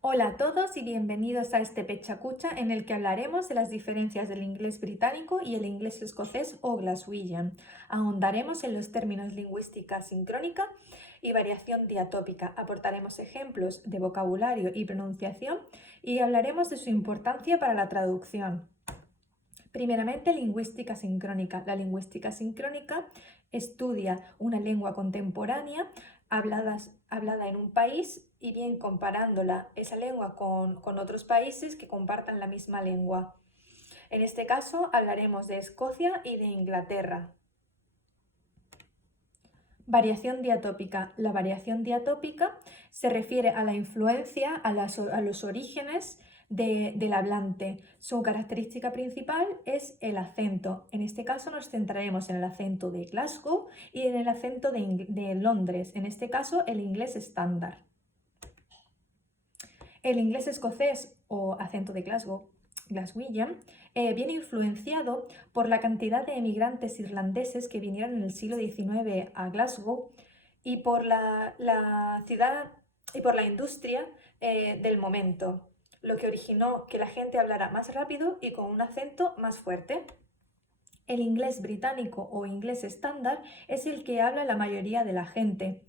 Hola a todos y bienvenidos a este Pechacucha en el que hablaremos de las diferencias del inglés británico y el inglés escocés o Glaswegian. Ahondaremos en los términos lingüística sincrónica y variación diatópica. Aportaremos ejemplos de vocabulario y pronunciación y hablaremos de su importancia para la traducción. Primeramente, lingüística sincrónica. La lingüística sincrónica estudia una lengua contemporánea hablada en un país y bien comparándola esa lengua con otros países que compartan la misma lengua. En este caso hablaremos de Escocia y de Inglaterra. Variación diatópica. La variación diatópica se refiere a la influencia, a los orígenes del hablante. Su característica principal es el acento. En este caso nos centraremos en el acento de Glasgow y en el acento de Londres, en este caso el inglés estándar. El inglés escocés o acento de Glaswegian, viene influenciado por la cantidad de emigrantes irlandeses que vinieron en el siglo XIX a Glasgow y por la ciudad y por la industria del momento, lo que originó que la gente hablara más rápido y con un acento más fuerte. El inglés británico o inglés estándar es el que habla la mayoría de la gente,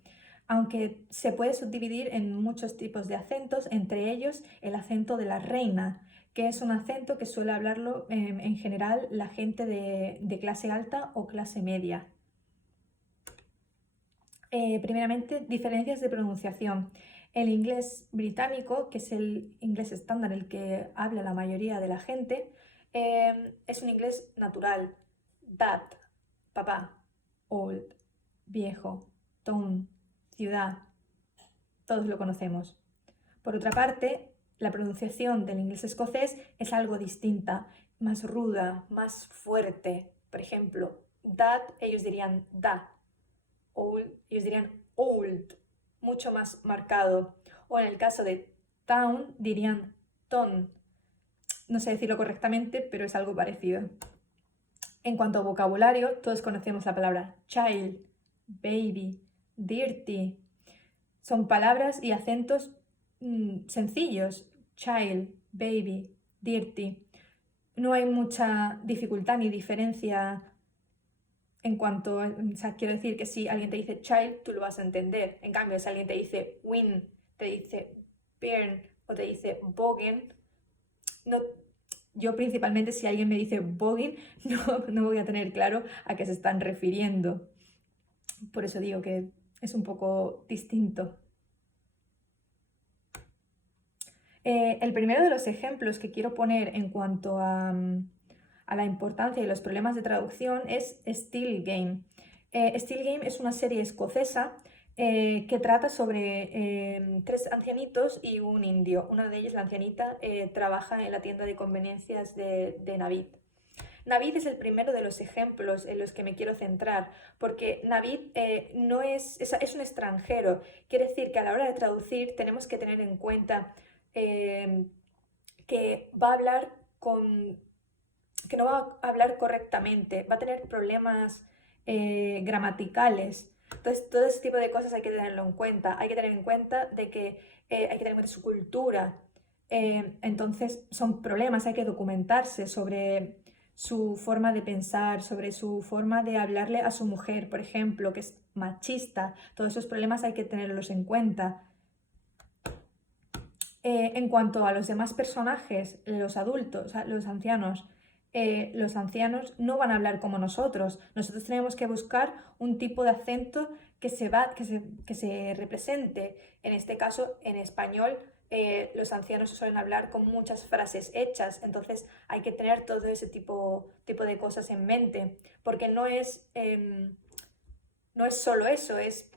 aunque se puede subdividir en muchos tipos de acentos, entre ellos el acento de la reina, que es un acento que suele hablarlo en general la gente de clase alta o clase media. Primeramente, diferencias de pronunciación. El inglés británico, que es el inglés estándar, el que habla la mayoría de la gente, es un inglés natural. Dad, papá, old, viejo, town, ciudad, todos lo conocemos. Por otra parte, la pronunciación del inglés escocés es algo distinta, más ruda, más fuerte. Por ejemplo, dad, ellos dirían da. Old, ellos dirían old, mucho más marcado. O en el caso de town, dirían ton. No sé decirlo correctamente, pero es algo parecido. En cuanto a vocabulario, todos conocemos la palabra child, baby, dirty. Son palabras y acentos sencillos. Child, baby, dirty. No hay mucha dificultad ni diferencia en cuanto, o sea, quiero decir que si alguien te dice child, tú lo vas a entender. En cambio, si alguien te dice win, te dice burn o te dice boggin, no, yo principalmente si alguien me dice boggin, no voy a tener claro a qué se están refiriendo. Por eso digo que es un poco distinto. El primero de los ejemplos que quiero poner en cuanto a la importancia y los problemas de traducción es Still Game. Still Game es una serie escocesa que trata sobre tres ancianitos y un indio. Una de ellas, la ancianita, trabaja en la tienda de conveniencias de Navid. Navid es el primero de los ejemplos en los que me quiero centrar, porque Navid no es un extranjero. Quiere decir que a la hora de traducir tenemos que tener en cuenta eh, que va a hablar que no va a hablar correctamente, va a tener problemas gramaticales. Entonces, todo ese tipo de cosas hay que tenerlo en cuenta. Hay que tener en cuenta de que hay que tener en cuenta su cultura. Entonces, son problemas, hay que documentarse sobre su forma de pensar, sobre su forma de hablarle a su mujer, por ejemplo, que es machista. Todos esos problemas hay que tenerlos en cuenta. En cuanto a los demás personajes, los adultos, los ancianos no van a hablar como nosotros. Nosotros tenemos que buscar un tipo de acento que se represente. En este caso, en español, los ancianos suelen hablar con muchas frases hechas, entonces hay que tener todo ese tipo de cosas en mente, porque no es solo eso, es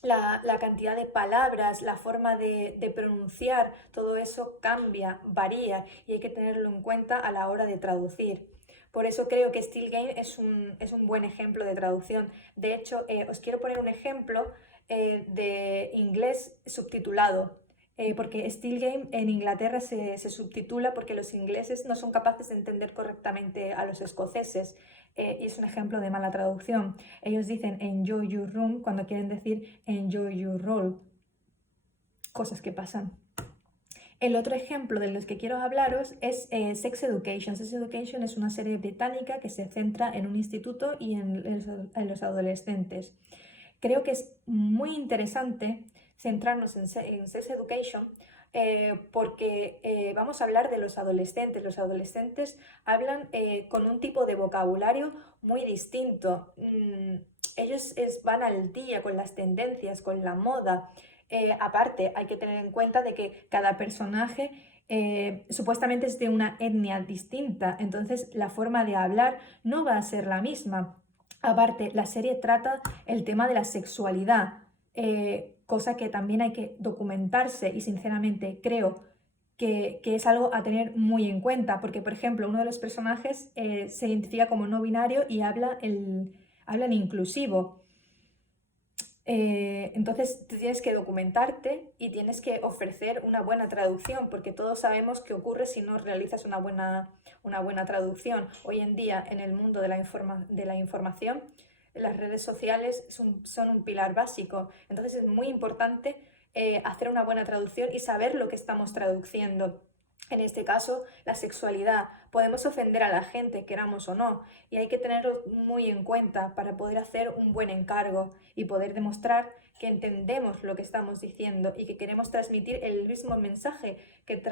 la cantidad de palabras, la forma de pronunciar, todo eso cambia, varía y hay que tenerlo en cuenta a la hora de traducir. Por eso creo que Still Game es un buen ejemplo de traducción. De hecho, os quiero poner un ejemplo de inglés subtitulado. Porque Still Game en Inglaterra se subtitula porque los ingleses no son capaces de entender correctamente a los escoceses. Y es un ejemplo de mala traducción. Ellos dicen enjoy your room cuando quieren decir enjoy your role. Cosas que pasan. El otro ejemplo de los que quiero hablaros es Sex Education. Sex Education es una serie británica que se centra en un instituto y en los adolescentes. Creo que es muy interesante centrarnos en Sex Education porque vamos a hablar de los adolescentes. Los adolescentes hablan con un tipo de vocabulario muy distinto. Ellos van al día con las tendencias, con la moda. Aparte, hay que tener en cuenta de que cada personaje supuestamente es de una etnia distinta, entonces la forma de hablar no va a ser la misma. Aparte, la serie trata el tema de la sexualidad, cosa que también hay que documentarse y sinceramente creo que es algo a tener muy en cuenta, porque por ejemplo uno de los personajes se identifica como no binario y habla en inclusivo. Entonces tú tienes que documentarte y tienes que ofrecer una buena traducción, porque todos sabemos qué ocurre si no realizas una buena traducción. Hoy en día, en el mundo de de la información, las redes sociales son un pilar básico. Entonces es muy importante hacer una buena traducción y saber lo que estamos traduciendo. En este caso, la sexualidad. Podemos ofender a la gente, queramos o no, y hay que tenerlo muy en cuenta para poder hacer un buen encargo y poder demostrar que entendemos lo que estamos diciendo y que queremos transmitir el mismo mensaje que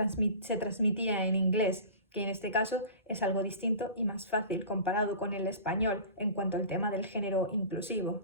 se transmitía en inglés, que en este caso es algo distinto y más fácil comparado con el español en cuanto al tema del género inclusivo.